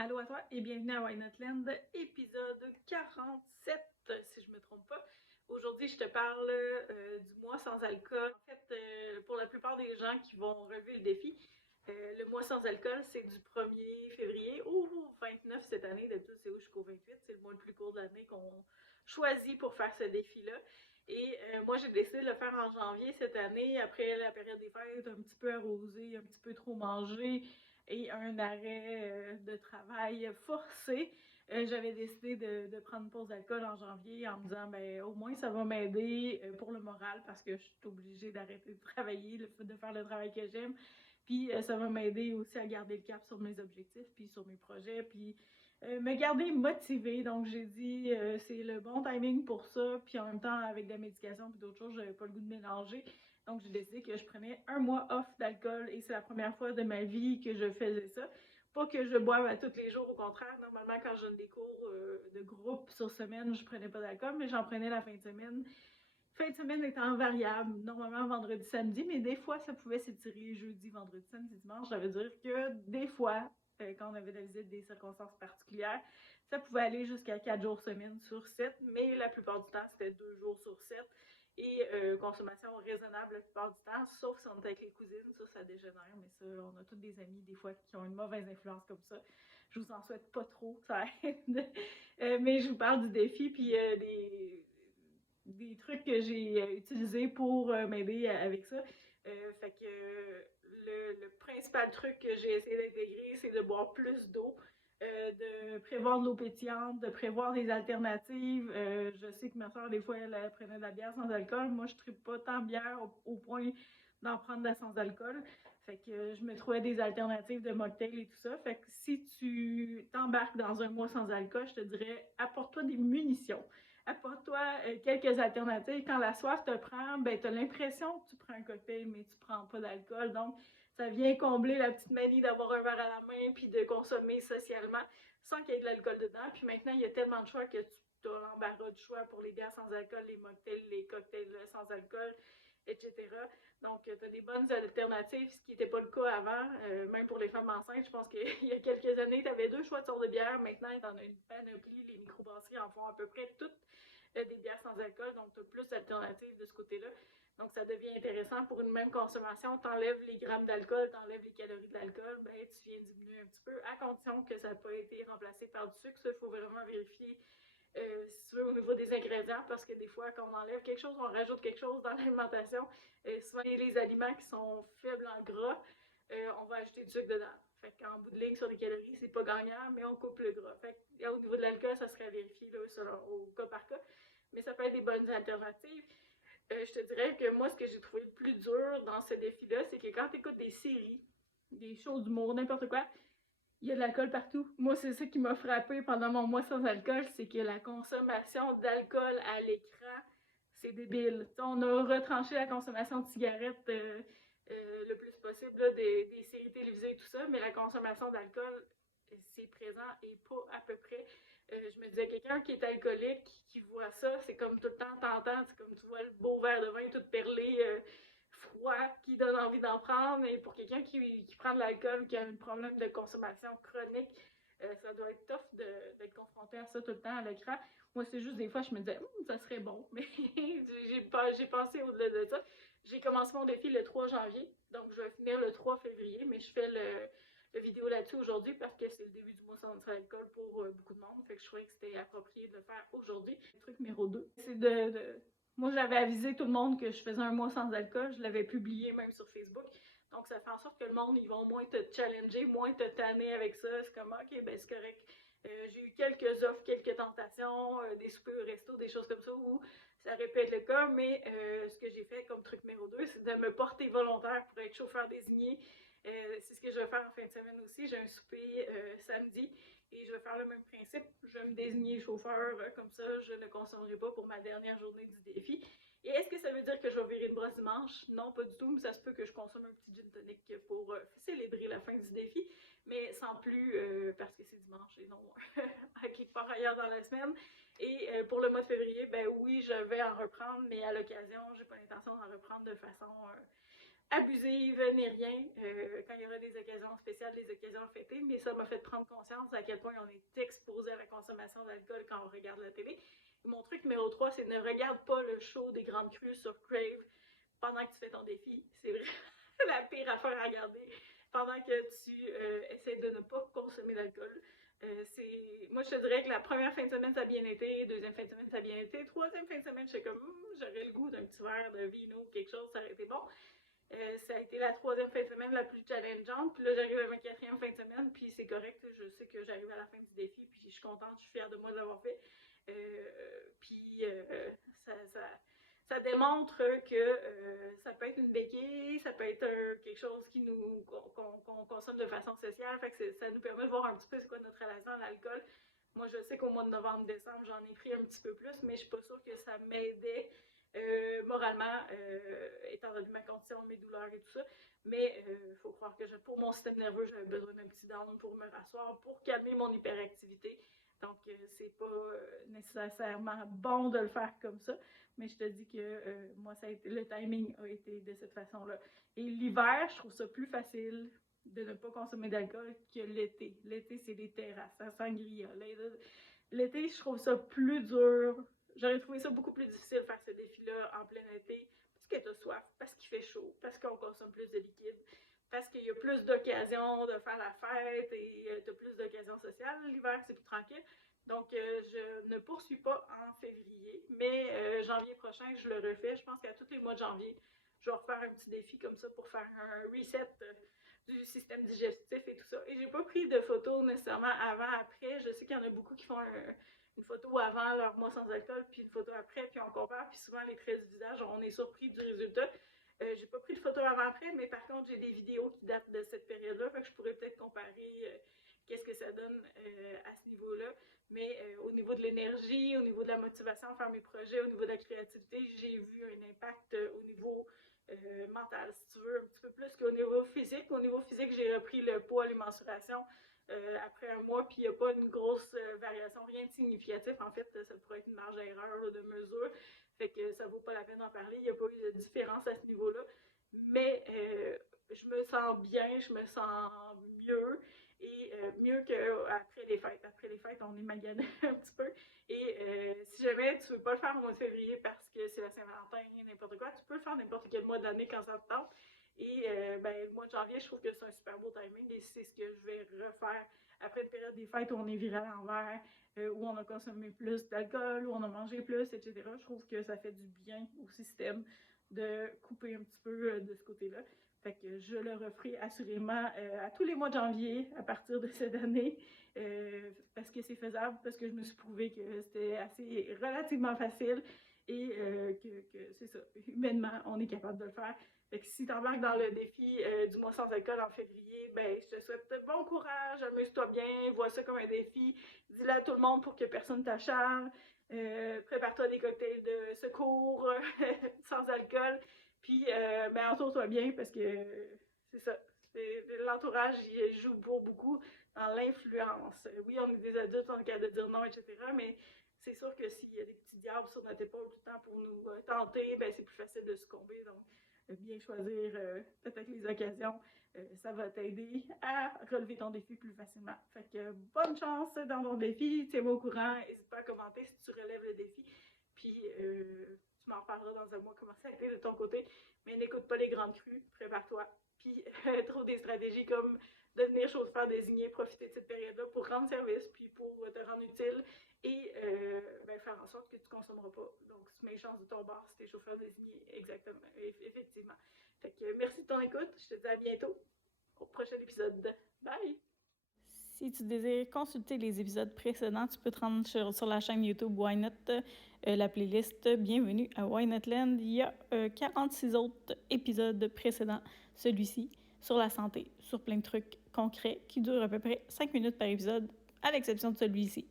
Allô à toi et bienvenue à Why Not Land, épisode 47, si je me trompe pas. Aujourd'hui, je te parle du mois sans alcool. En fait, pour la plupart des gens qui vont relever le défi, le mois sans alcool, c'est du 1er février au 29 cette année. D'habitude, c'est jusqu'au 28. C'est le mois le plus court de l'année qu'on choisit pour faire ce défi-là. Et moi, j'ai décidé de le faire en janvier cette année, après la période des fêtes, un petit peu arrosé, un petit peu trop mangé et un arrêt de travail forcé. J'avais décidé de prendre une pause d'alcool en janvier en me disant ben au moins ça va m'aider pour le moral parce que je suis obligée d'arrêter de travailler, de faire le travail que j'aime. Puis ça va m'aider aussi à garder le cap sur mes objectifs, puis sur mes projets, puis me garder motivée. Donc j'ai dit c'est le bon timing pour ça, puis en même temps avec de la médication puis d'autres choses, j'avais pas le goût de mélanger. Donc, j'ai décidé que je prenais un mois off d'alcool et c'est la première fois de ma vie que je faisais ça. Pas que je boive à tous les jours, au contraire. Normalement, quand je donne des cours de groupe sur semaine, je prenais pas d'alcool, mais j'en prenais la fin de semaine. Fin de semaine étant variable, normalement vendredi, samedi, mais des fois, ça pouvait s'étirer jeudi, vendredi, samedi, dimanche. Ça veut dire que des fois, quand on avait la visite des circonstances particulières, ça pouvait aller jusqu'à 4 jours semaine sur 7, mais la plupart du temps, c'était 2 jours sur 7 et consommation raisonnable la plupart du temps, sauf si on est avec les cousines, ça dégénère, mais ça, on a tous des amis des fois qui ont une mauvaise influence comme ça. Je vous en souhaite pas trop, ça aide. Mais je vous parle du défi, puis des trucs que j'ai utilisés pour m'aider avec ça. Fait que le principal truc que j'ai essayé d'intégrer, c'est de boire plus d'eau. De prévoir de l'eau pétillante, de prévoir des alternatives. Je sais que ma soeur, des fois, elle prenait de la bière sans alcool. Moi, je ne tripe pas tant bière au point d'en prendre de la sans alcool. Fait que je me trouvais des alternatives de mocktails et tout ça. Fait que si tu t'embarques dans un mois sans alcool, je te dirais, apporte-toi des munitions. Apporte-toi quelques alternatives. Quand la soif te prend, ben, tu as l'impression que tu prends un cocktail, mais tu ne prends pas d'alcool. Donc, ça vient combler la petite manie d'avoir un verre à la main puis de consommer socialement sans qu'il y ait de l'alcool dedans. Puis maintenant, il y a tellement de choix que tu as l'embarras de choix pour les bières sans alcool, les mocktails, les cocktails sans alcool, etc. Donc, tu as des bonnes alternatives, ce qui n'était pas le cas avant, même pour les femmes enceintes. Je pense qu'il y a quelques années, tu avais deux choix de sortes de bières. Maintenant, tu en as une panoplie. Les microbrasseries en font à peu près toutes des bières sans alcool. Donc, tu as plus d'alternatives de ce côté-là. Donc, ça devient intéressant pour une même consommation. Tu enlèves les grammes d'alcool, tu enlèves les calories de l'alcool, ben, tu viens diminuer un petit peu, à condition que ça n'a pas été remplacé par du sucre. Ça, il faut vraiment vérifier si tu veux, au niveau des ingrédients, parce que des fois, quand on enlève quelque chose, on rajoute quelque chose dans l'alimentation. Souvent, les aliments qui sont faibles en gras, on va ajouter du sucre dedans. Fait qu'en bout de ligne, sur les calories, c'est pas gagnant, mais on coupe le gras. Fait que, au niveau de l'alcool, ça serait à vérifier là, selon, au cas par cas. Mais ça peut être des bonnes alternatives. Je te dirais que moi, ce que j'ai trouvé le plus dur dans ce défi-là, c'est que quand tu écoutes des séries, des shows d'humour, n'importe quoi, il y a de l'alcool partout. Moi, c'est ça qui m'a frappé pendant mon mois sans alcool, c'est que la consommation d'alcool à l'écran, c'est débile. T'sais, on a retranché la consommation de cigarettes le plus possible, là, des séries télévisées et tout ça, mais la consommation d'alcool, c'est présent et pas à peu près. Je me disais, quelqu'un qui est alcoolique, qui voit ça, c'est comme tout le temps, t'entends, c'est comme tu vois le beau verre de vin tout perlé, froid, qui donne envie d'en prendre. Et pour quelqu'un qui prend de l'alcool, qui a un problème de consommation chronique, ça doit être tough d'être confronté à ça tout le temps à l'écran. Moi, c'est juste des fois, je me disais, ça serait bon, mais j'ai pensé au-delà de ça. J'ai commencé mon défi le 3 janvier, donc je vais finir le 3 février, mais je fais le vidéo là-dessus aujourd'hui parce que c'est le début du mois sans alcool pour beaucoup de monde. Fait que je trouvais que c'était approprié de le faire aujourd'hui. Le truc numéro 2, c'est moi, j'avais avisé tout le monde que je faisais un mois sans alcool. Je l'avais publié même sur Facebook. Donc, ça fait en sorte que le monde, ils vont moins te challenger, moins te tanner avec ça. C'est comme, OK, ben c'est correct. J'ai eu quelques offres, quelques tentations, des soupers au resto, des choses comme ça où ça aurait pu être le cas, mais ce que j'ai fait comme truc numéro 2, c'est de me porter volontaire pour être chauffeur désigné. C'est ce que je vais faire en fin de semaine aussi. J'ai un souper samedi et je vais faire le même principe. Je vais me désigner chauffeur, comme ça je ne consommerai pas pour ma dernière journée du défi. Et est-ce que ça veut dire que je vais virer de brosse dimanche? Non, pas du tout, mais ça se peut que je consomme un petit gin tonic pour célébrer la fin du défi, mais sans plus parce que c'est dimanche et non à quelque part ailleurs dans la semaine. Et pour le mois de février, ben oui, je vais en reprendre, mais à l'occasion, j'ai pas l'intention d'en reprendre de façon abusive ni rien, quand il y aura des occasions spéciales, des occasions fêtées, mais ça m'a fait prendre conscience à quel point on est exposé à la consommation d'alcool quand on regarde la télé. Et mon truc numéro 3, c'est ne regarde pas le show des Grandes Crues sur Crave pendant que tu fais ton défi. C'est vraiment la pire affaire à regarder pendant que tu essaies de ne pas consommer d'alcool. Moi, je te dirais que la première fin de semaine, ça a bien été. Deuxième fin de semaine, ça a bien été. Troisième fin de semaine, j'étais comme, j'aurais le goût d'un petit verre de vino ou quelque chose, ça aurait été bon. Ça a été la troisième fin de semaine la plus challengeante. Puis là, j'arrive à ma quatrième fin de semaine, puis c'est correct. Je sais que j'arrive à la fin du défi, puis je suis contente, je suis fière de moi de l'avoir fait. Puis ça démontre que ça peut être une béquille, ça peut être quelque chose qu'on consomme de façon sociale. Fait que ça nous permet de voir un petit peu c'est quoi notre relation à l'alcool. Moi, je sais qu'au mois de novembre-décembre, j'en ai pris un petit peu plus, mais je suis pas sûre que ça m'aidait moralement, étant donné ma condition, mes douleurs et tout ça. Mais il faut croire que pour mon système nerveux, j'avais besoin d'un petit down pour me rasseoir, pour calmer mon hyperactivité. Donc, c'est pas nécessairement bon de le faire comme ça. Mais je te dis que moi, le timing a été de cette façon-là. Et l'hiver, je trouve ça plus facile de ne pas consommer d'alcool que l'été. L'été, c'est les terrasses, la sangria. L'été, je trouve ça plus dur. J'aurais trouvé ça beaucoup plus difficile de faire ce défi-là en plein été parce que tu as soif, parce qu'il fait chaud, parce qu'on consomme plus de liquide, parce qu'il y a plus d'occasions de faire la fête et tu as plus d'occasions sociales. L'hiver, c'est plus tranquille. Donc, je ne poursuis pas en février, mais janvier prochain, je le refais. Je pense qu'à tous les mois de janvier, je vais refaire un petit défi comme ça pour faire un reset du système digestif et tout ça. Et j'ai pas pris de photos nécessairement avant, après. Je sais qu'il y en a beaucoup qui font une photo avant leur mois sans alcool, puis une photo après, puis on compare, puis souvent les traits du visage, on est surpris du résultat. J'ai pas pris de photos avant-après, mais par contre, j'ai des vidéos qui datent de cette période-là, fait que je pourrais peut-être comparer qu'est-ce que ça donne à ce niveau-là. Mais au niveau de l'énergie, au niveau de la motivation à faire mes projets, au niveau de la créativité, j'ai vu un impact au niveau mental, si tu veux, un petit peu plus qu'au niveau physique. Au niveau physique, j'ai repris le poids, les mensurations après un mois, puis il n'y a pas une grosse variation, rien de significatif. En fait, ça pourrait être une marge d'erreur là, de mesure, fait que ça vaut pas la peine d'en parler. Il n'y a pas eu de différence à ce niveau-là. Mais je me sens bien, je me sens mieux. Et mieux qu'après les fêtes. Après les fêtes, on est magané un petit peu. Et si jamais tu veux pas le faire au mois de février parce que c'est la Saint-Valentin, n'importe quoi, tu peux le faire n'importe quel mois de l'année quand ça te tente. Et le mois de janvier, je trouve que c'est un super beau timing et c'est ce que je vais refaire après une période des fêtes où on est viré à l'envers, où on a consommé plus d'alcool, où on a mangé plus, etc. Je trouve que ça fait du bien au système de couper un petit peu de ce côté-là. Fait que je le referai assurément à tous les mois de janvier à partir de cette année parce que c'est faisable, parce que je me suis prouvé que c'était assez relativement facile et que c'est ça, humainement, on est capable de le faire. Fait que si tu embarques dans le défi du mois sans alcool en février, ben je te souhaite bon courage, amuse-toi bien, vois ça comme un défi, dis-le à tout le monde pour que personne t'acharne, prépare-toi des cocktails de secours sans alcool. Puis, ben, entoure-toi bien parce que c'est ça. L'entourage, il joue beaucoup dans l'influence. Oui, on est des adultes, on est capable de dire non, etc. Mais c'est sûr que s'il y a des petits diables sur notre épaule tout le temps pour nous tenter, ben, c'est plus facile de succomber. Donc, bien choisir peut-être les occasions, ça va t'aider à relever ton défi plus facilement. Fait que bonne chance dans ton défi. Tiens-moi au courant. N'hésite pas à commenter si tu relèves le défi. Puis, tu m'en reparleras dans un mois comment ça a été de ton côté. Mais n'écoute pas les grandes crues, prépare-toi. Puis trouve des stratégies comme devenir chauffeur désigné, profiter de cette période-là pour rendre service, puis pour te rendre utile et faire en sorte que tu ne consommeras pas. Donc, tu mets les chances de ton bord si tu es chauffeur désigné, exactement, effectivement. Fait que merci de ton écoute. Je te dis à bientôt au prochain épisode. Bye! Si tu désires consulter les épisodes précédents, tu peux te rendre sur la chaîne YouTube Why Not, la playlist Bienvenue à Why Not Land. Il y a 46 autres épisodes précédents, celui-ci, sur la santé, sur plein de trucs concrets qui durent à peu près 5 minutes par épisode, à l'exception de celui-ci.